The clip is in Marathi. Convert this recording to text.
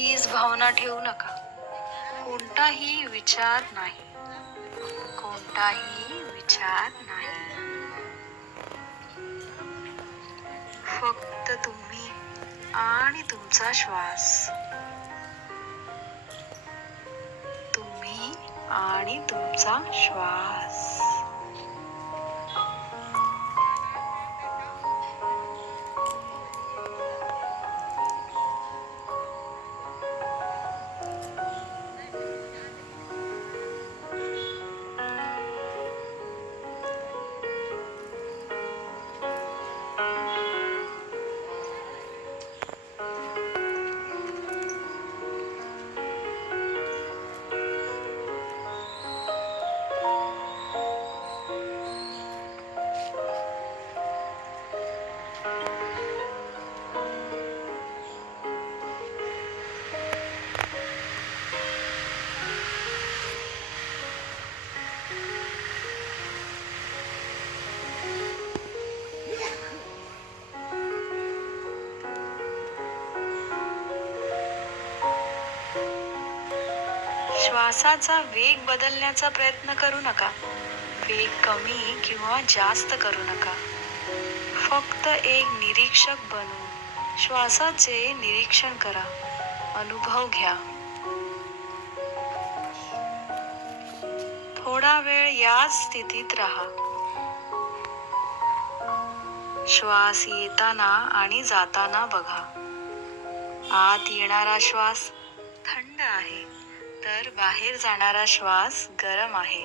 हीच भावना ठेवू नका. कोणताही विचार नाही. कोणताही विचार नाही. फक्त तुम्ही आणि तुमचा श्वास. तुम्ही आणि तुमचा श्वास. श्वासाचा वेग बदलण्याचा प्रयत्न करू नका. वेग कमी किंवा जास्त करू नका. फक्त एक निरीक्षक बनून श्वासाचे निरीक्षण करा. अनुभव घ्या. थोडा वेळ याच स्थितीत राहा. श्वास येताना आणि जाताना बघा. आत येणारा श्वास थंड आहे. तर बाहेर जाणारा श्वास गरम आहे.